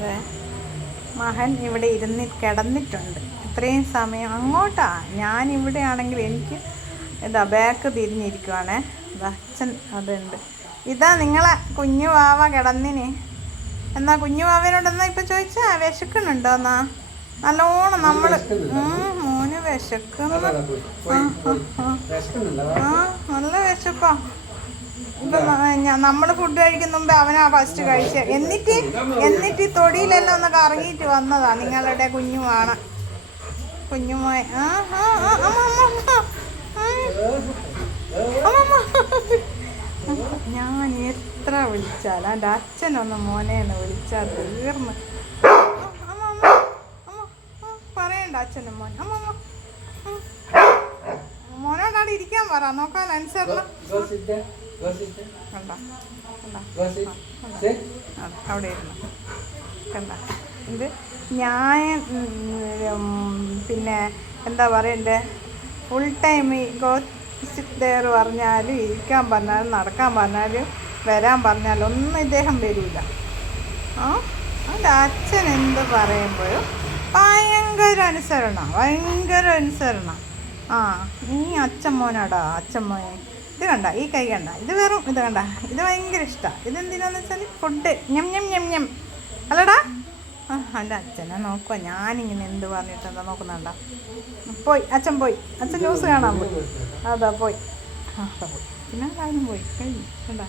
അതെ, മകൻ ഇവിടെ കിടന്നിട്ടുണ്ട് ഇത്രയും സമയം. അങ്ങോട്ടാ, ഞാനിവിടെ ആണെങ്കിൽ എനിക്ക് ഇതാ ബാക്ക് തിരിഞ്ഞിരിക്കുവാണേ. അച്ഛൻ അതുണ്ട്. ഇതാ നിങ്ങളെ കുഞ്ഞു വാവ കിടന്നിന്. എന്നാ കുഞ്ഞു വാവേനോട് ഇപ്പം ചോദിച്ചാ വിശക്കുന്നുണ്ടോ? എന്നാ നല്ലോണം നമ്മൾ മോന് വിശക്കുന്നു. നല്ല വിശപ്പാ. ഇപ്പം നമ്മൾ ഫുഡ് കഴിക്കുന്ന മുമ്പേ അവനാ ഫസ്റ്റ് കഴിച്ചത്. എന്നിട്ട് തൊടിയിലെല്ലാം ഒന്ന് കറങ്ങിയിട്ട് വന്നതാ നിങ്ങളുടെ കുഞ്ഞുമാണ്. കുഞ്ഞുമോൻ ഞാൻ എത്ര വിളിച്ചാൽ എൻ്റെ അച്ഛനൊന്ന് മോനെന്ന് വിളിച്ചാൽ തീർന്ന്. പറയണ്ട അച്ഛനും മോൻ. മോനോടാണ് ഇരിക്കാൻ പറ. നോക്കാൻ അനുസരണം കണ്ട അവിടെ ഇരുന്നു കണ്ട. ഇത് ഞാൻ പിന്നെ എന്താ പറയണ്ടേ, ഫുൾ ടൈം ഈ ഗോസിറ്റർ പറഞ്ഞാലും ഇരിക്കാൻ പറഞ്ഞാലും നടക്കാൻ പറഞ്ഞാലും വരാൻ പറഞ്ഞാലും ഒന്നും ഇദ്ദേഹം വരില്ല. അതിൻ്റെ അച്ഛൻ എന്ത് പറയുമ്പോഴും ഭയങ്കര അനുസരണ. നീ അച്ഛൻ മോനാടാ, അച്ഛൻ മോനെ. ഇത് കണ്ട, ഈ കൈ കണ്ട, ഇത് വെറും ഇത് കണ്ട, ഇത് ഭയങ്കര ഇഷ്ടമാണ്. ഇതെന്തിനാന്ന് വെച്ചാൽ ഫുഡ് ഞം അല്ലടാ. എൻ്റെ അച്ഛനെ നോക്കുക. ഞാനിങ്ങനെ എന്ത് പറഞ്ഞിട്ടെന്താ നോക്കുന്നുണ്ടോ? അച്ഛൻ പോയി. അച്ഛൻ ന്യൂസ് കാണാൻ പോയി. അതാ പോയി. പിന്നെ കാര്യം പോയി കഴിഞ്ഞു കണ്ടാ.